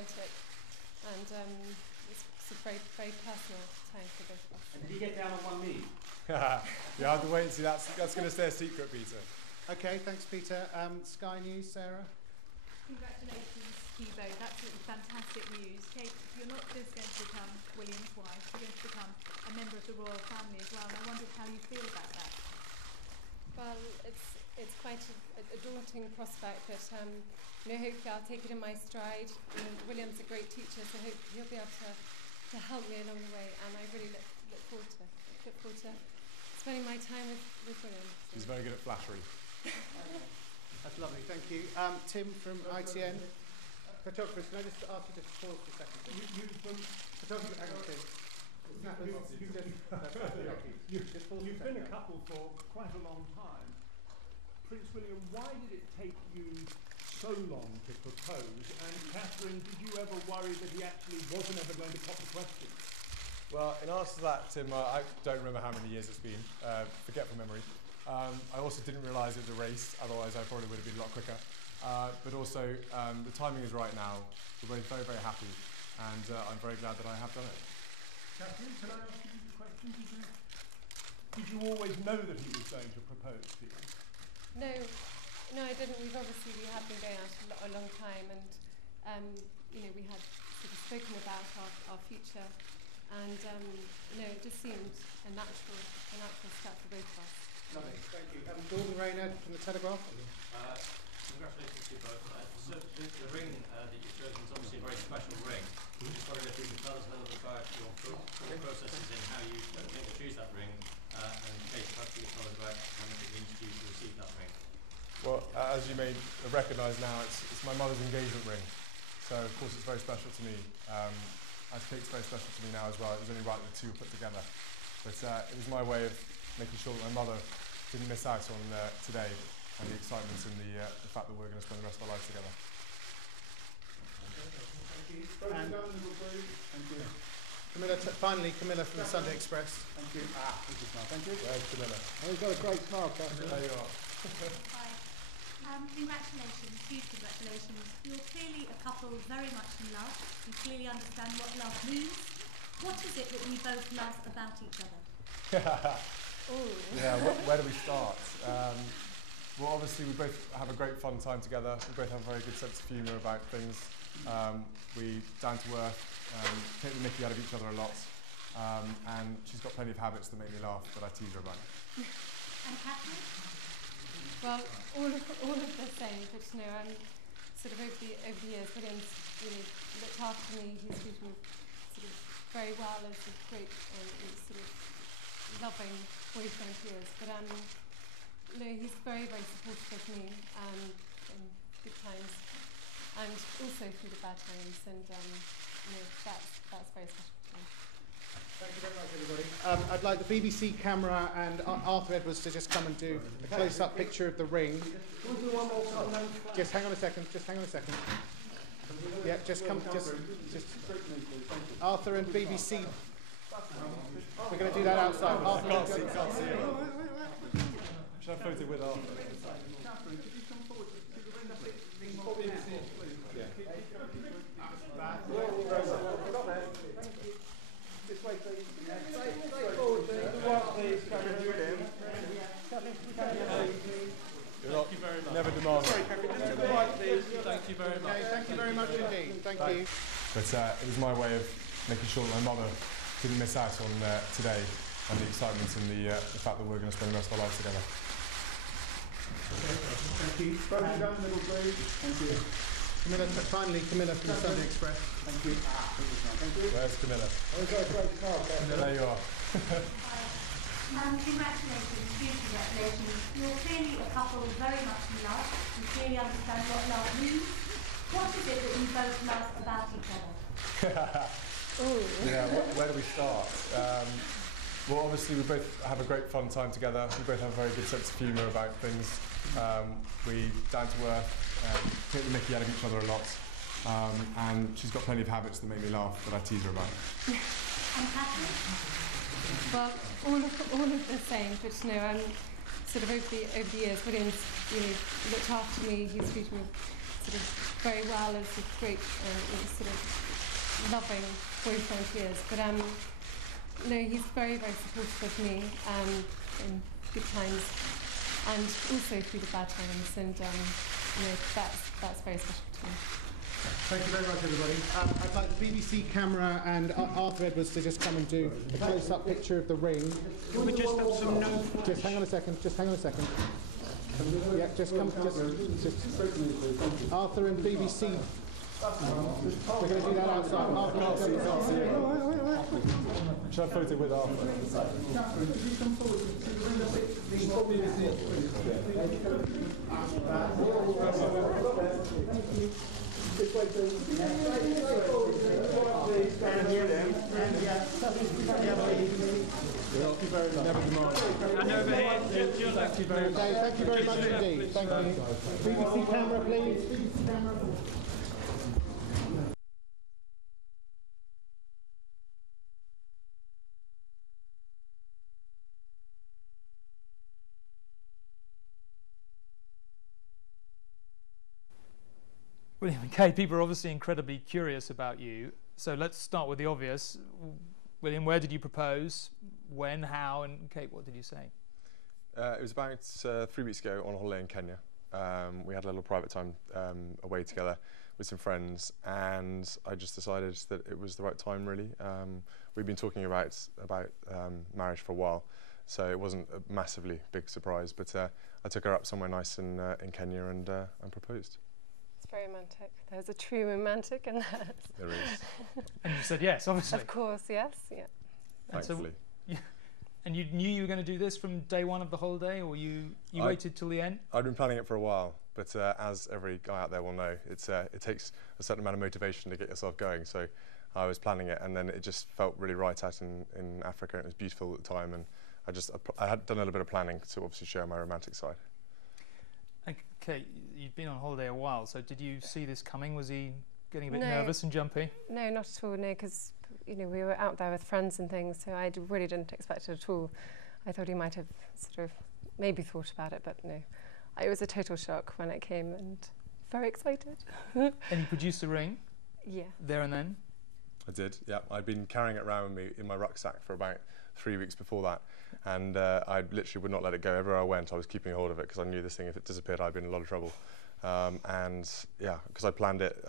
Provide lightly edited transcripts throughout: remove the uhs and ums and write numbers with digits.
romantic, and it's a very, very personal time for both of us. And did he get down on one knee? Yeah, I have to wait and see. That's going to stay a secret, Peter. Okay, thanks, Peter. Sky News, Sarah. Congratulations to you both. Absolutely fantastic news. Kate, you're not just going to become William's wife, you're going to become a member of the royal family as well. And I wondered how you feel about that. Well, it's quite a daunting prospect, but hopefully I'll take it in my stride. William's a great teacher, so hope he'll be able to help me along the way, and I really look forward to spending my time with William. He's very good at flattery. That's lovely, thank you. Tim from ITN. Photographers, can I just ask you to pause for a second? Photographer, hang on, Tim. You've been a couple for quite a long time. Prince William, why did it take you so long to propose? And Catherine, did you ever worry that he actually wasn't ever going to pop the question? Well, in answer to that, Tim, I don't remember how many years it's been. Forget from memory. I also didn't realise it was a race, otherwise I probably would have been a lot quicker. But also, the timing is right now. We're both very, very happy, and I'm very glad that I have done it. Catherine, can I ask you the question? Did you always know that he was going to propose to you? No, I didn't. We have been going out a long time, and we had sort of spoken about our future, and it just seemed a natural step for both of us. Lovely, thank you. Gordon Rayner from the Telegraph. Congratulations to you both. So the ring that you've chosen is obviously a very special ring. I just wondering if you can tell us a little bit about your processes in how you came to choose that ring, and Kate, perhaps you can tell us about how much it means to you to receive that ring. Well, as you may recognise now, it's my mother's engagement ring. So, of course, it's very special to me. As Kate's very special to me now as well. It was only right that the two were put together. But it was my way of making sure that my mother didn't miss out on today and the excitement and the fact that we're going to spend the rest of our lives together. Thank you. Thank you. Finally, Camilla from the Sunday Express. Thank you. Thank you. There's Camilla. Oh, you've got a great smile, Catherine. There you are. Hi. Congratulations, huge congratulations. You're clearly a couple very much in love. You clearly understand what love means. What is it that you both love about each other? Yeah, where do we start? Well, obviously we both have a great fun time together. We both have a very good sense of humour about things. We down to earth, take the mickey out of each other a lot, and she's got plenty of habits that make me laugh that I tease her about. And Catherine? Well, all of the same, but sort of over the years, William's really looked after me. He's treated me sort of very well as a great sort of loving boyfriend he is. But he's very, very supportive of me in good times and also through the bad times, and that's very special to me. Thank you very much, everybody. I'd like the BBC camera and Arthur Edwards to just come and do a close-up picture of the ring. Just hang on a second. Yeah, just come. Just. Arthur and BBC. We're going to do that outside. Arthur, Can't see it. Should I photo with Arthur? Catherine, could you come forward to the ring? This way, please. Straight forward, please. You're not, never demand. Sorry, Catherine, just to the right, please. Thank you very much. Okay, thank you very much indeed. Thank you. But it was my way of making sure that my mother didn't miss out on today and the excitement and the fact that we're going to spend the rest of our lives together. Thank you. Down the middle, please. Thank you. Finally, Camilla from the Sunday Express. Thank you. Thank you. Where's Camilla? There you are. Congratulations, huge congratulations. You're clearly a couple very much in love. You clearly understand what love means. What is it that you both love about each other? Yeah, where do we start? Well, obviously we both have a great fun time together. We both have a very good sense of humour about things. We down to earth, take the mickey out of each other a lot, and she's got plenty of habits that make me laugh that I tease her about. And Catherine? Well, all of the same, but sort of over the years, William's really looked after me. He's treated me sort of very well as a great sort of loving boyfriend he is. But no, he's very, very supportive of me in good times and also through the bad times, and that's very special to me. Thank you very much, everybody. I'd like the BBC camera and Arthur Edwards to just come and do a close-up picture of the ring. Can we just have some notes? Just hang on a second. Yeah, just Arthur and BBC. We're going to do that outside. Should I photo with Arthur? And over here, Thank you very much indeed. Thank you. BBC camera, please. BBC camera. William and Kate, people are obviously incredibly curious about you. So let's start with the obvious. William, where did you propose? When, how, and Kate, what did you say? It was about 3 weeks ago on holiday in Kenya. We had a little private time away together with some friends, and I just decided that it was the right time, really. We've been talking about marriage for a while, so it wasn't a massively big surprise, but I took her up somewhere nice in Kenya and proposed. It's very romantic. There's a true romantic in that. There is. And you said yes, obviously. Of course, yes, yeah. Thankfully. And you knew you were going to do this from day one of the holiday, or you waited till the end? I'd been planning it for a while, but as every guy out there will know, it takes a certain amount of motivation to get yourself going. So I was planning it, and then it just felt really right out in Africa, and it was beautiful at the time, and I had done a little bit of planning to obviously show my romantic side. Okay, you'd been on holiday a while, so did you see this coming? Was he getting a bit nervous and jumpy? No, not at all, no, because we were out there with friends and things, so I really didn't expect it at all. I thought he might have sort of maybe thought about it, but no. It was a total shock when it came, and very excited. And you produced the ring? Yeah. There and then? I did, yeah. I'd been carrying it around with me in my rucksack for about 3 weeks before that, and I literally would not let it go. Everywhere I went, I was keeping hold of it, because I knew this thing, if it disappeared, I'd be in a lot of trouble. And yeah, because I planned it,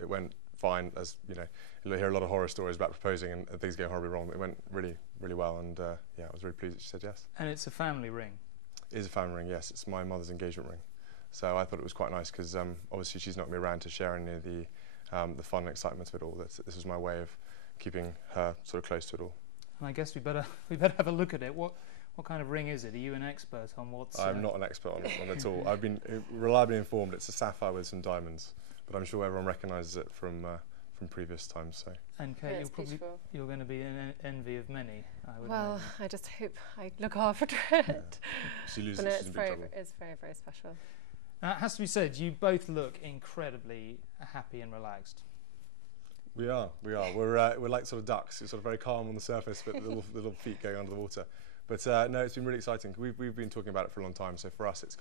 it went fine. As you know, you'll hear a lot of horror stories about proposing and things going horribly wrong. It went really, really well, and yeah, I was really pleased that she said yes. And it's a family ring? It is a family ring, yes. It's my mother's engagement ring. So I thought it was quite nice, because obviously she's not me around to share any of the fun and excitement of it all. This was my way of keeping her sort of close to it all. And I guess we better have a look at it. What kind of ring is it? Are you an expert on what's... I'm not an expert on it at all. I've been reliably informed it's a sapphire with some diamonds, but I'm sure everyone recognises it from previous times. So. And Kate, you're going to be in envy of many, I would imagine. I just hope I look after it. Yeah. She loses, but she's in big trouble. It's very, very special. Now, it has to be said, you both look incredibly happy and relaxed. We are. We're like sort of ducks. It's sort of very calm on the surface, but little feet going under the water. But no, it's been really exciting. We've been talking about it for a long time. So for us, it's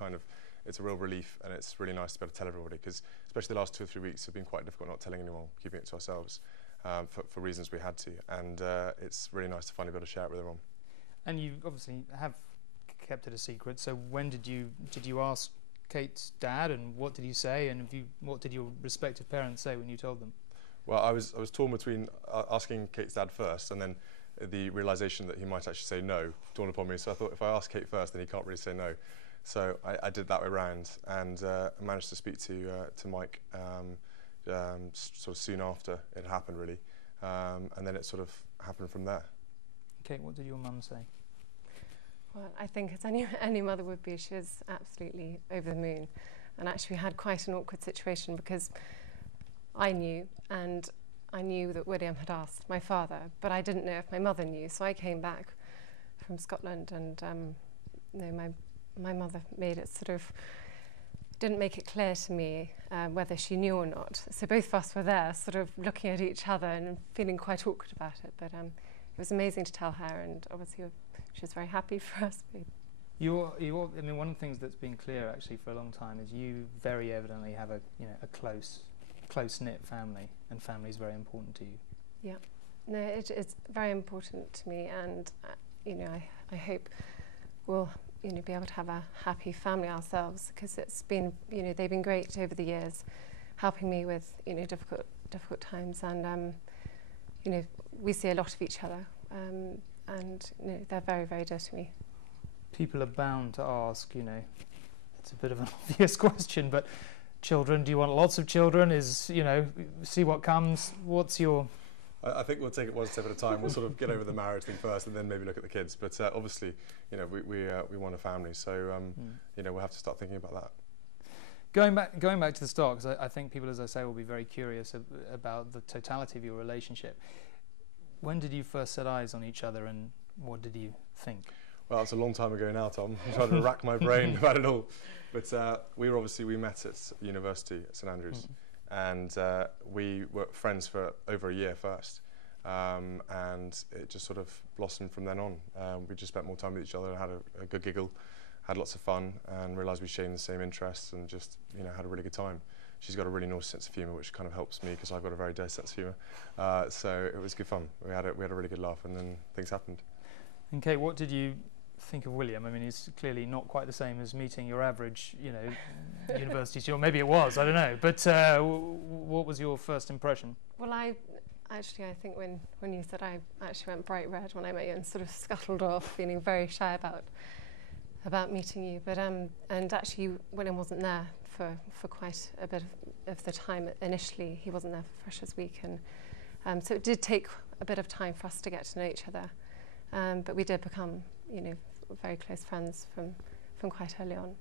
a real relief, and it's really nice to be able to tell everybody, because especially the last 2 or 3 weeks have been quite difficult not telling anyone, keeping it to ourselves for reasons we had to. And it's really nice to finally be able to share it with everyone. And you obviously have kept it a secret. So when did you ask Kate's dad, and what did he say, and what did your respective parents say when you told them? Well, I was torn between asking Kate's dad first, and then the realisation that he might actually say no dawned upon me. So I thought, if I ask Kate first, then he can't really say no. So I did that way round, and managed to speak to Mike sort of soon after it happened, really, and then it sort of happened from there. Kate, what did your mum say? Well, I think as any mother would be, she was absolutely over the moon. And actually we had quite an awkward situation, because I knew, and I knew that William had asked my father, but I didn't know if my mother knew. So I came back from Scotland, and my mother made it didn't make it clear to me whether she knew or not. So both of us were there, sort of looking at each other and feeling quite awkward about it. But it was amazing to tell her, and obviously she was very happy for us. I mean, one of the things that's been clear actually for a long time is you very evidently have a close-knit family, and family is very important to you. Yeah, no, it's very important to me, and I hope we'll be able to have a happy family ourselves, because it's been they've been great over the years, helping me with difficult times, and we see a lot of each other, and they're very, very dear to me. People are bound to ask, it's a bit of an obvious question, but children, do you want lots of children? See what comes? What's your... I think we'll take it one step at a time. We'll sort of get over the marriage thing first and then maybe look at the kids. But obviously, we want a family, so we'll have to start thinking about that. Going back to the start, because I think people, as I say, will be very curious about the totality of your relationship. When did you first set eyes on each other, and what did you think? Well, it's a long time ago now, Tom. I'm trying to rack my brain about it all. But we met at university at St Andrews, and we were friends for over a year first, and it just sort of blossomed from then on. We just spent more time with each other and had a good giggle, had lots of fun, and realised we shared the same interests, and just had a really good time. She's got a really nice sense of humour, which kind of helps me because I've got a very dirty sense of humour. So it was good fun. We had a really good laugh, and then things happened. And Kate, what did you think of William? I mean, he's clearly not quite the same as meeting your average, university student. Maybe it was, I don't know. But what was your first impression? Well, I think when you said, I actually went bright red when I met you and sort of scuttled off, feeling very shy about meeting you. But and actually, William wasn't there for quite a bit of the time initially. He wasn't there for Freshers Week, and so it did take a bit of time for us to get to know each other. But we did become, very close friends from quite early on.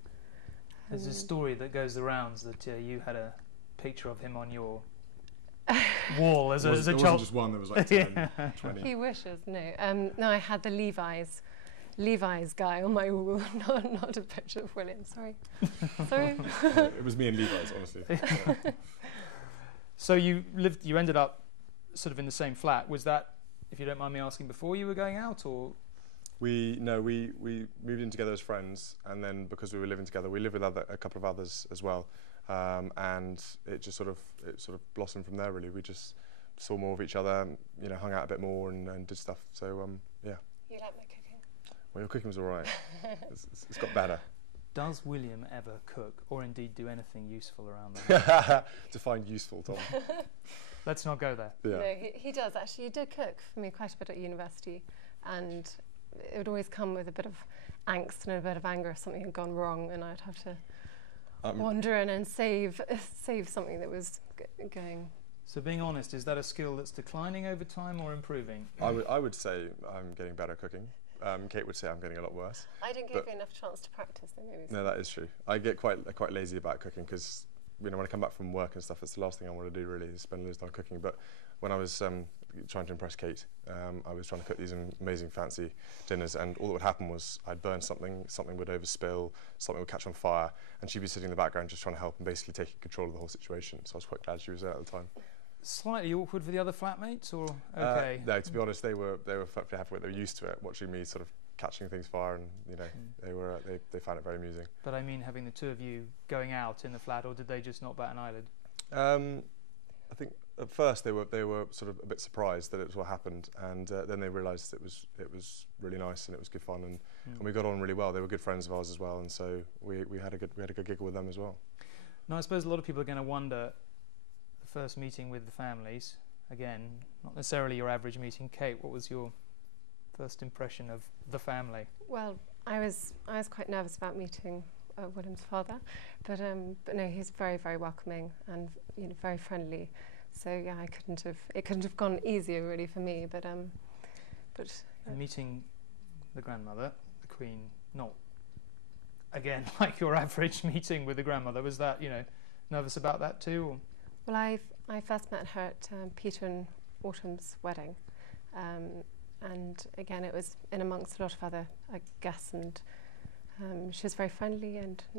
There's a story that goes the rounds that you had a picture of him on your wall as a child. There wasn't just one, there was like 10, 20. He wishes, no. No, I had the Levi's guy on my wall, not a picture of William, sorry. Sorry. It was me and Levi's, honestly. Yeah. So you ended up sort of in the same flat. Was that, if you don't mind me asking, before you were going out, or? We moved in together as friends, and then because we were living together, we lived with a couple of others as well, and it just sort of blossomed from there. Really, we just saw more of each other, hung out a bit more, and did stuff. So yeah. You like my cooking? Well, your cooking was all right. it's got better. Does William ever cook, or indeed do anything useful around that? Define useful, Tom. Let's not go there. Yeah. No, he does actually. He did cook for me quite a bit at university, and it would always come with a bit of angst and a bit of anger if something had gone wrong, and I'd have to wander in and save something that was going. So being honest, is that a skill that's declining over time or improving? I would say I'm getting better at cooking. Kate would say I'm getting a lot worse. I didn't give you enough chance to practice, though, maybe. No, that is true. I get quite lazy about cooking because when I come back from work and stuff, it's the last thing I want to do really is spend loads of time cooking. But when I was trying to impress Kate, I was trying to cook these amazing fancy dinners, and all that would happen was I'd burn something would overspill, something would catch on fire, and she'd be sitting in the background just trying to help and basically taking control of the whole situation. So I was quite glad she was there at the time. Slightly awkward for the other flatmates, or okay? No, to be honest, they were perfectly happy with it. They were used to it, watching me sort of catching things fire, and they found it very amusing. But I mean, having the two of you going out in the flat, or did they just not bat an eyelid? I think at first they were sort of a bit surprised that it was what happened, and then they realised it was really nice and it was good fun, and we got on really well. They were good friends of ours as well, and so we had a good giggle with them as well. Now I suppose a lot of people are going to wonder, the first meeting with the families, again, not necessarily your average meeting. Kate, what was your first impression of the family? Well, I was quite nervous about meeting William's father, but no, he's very, very welcoming and very friendly. So yeah, it couldn't have gone easier really for me. But and meeting the grandmother, the Queen, not again like your average meeting with the grandmother. Was that nervous about that too? Or? Well, I first met her at Peter and Autumn's wedding, and again it was in amongst a lot of other guests, and she was very friendly and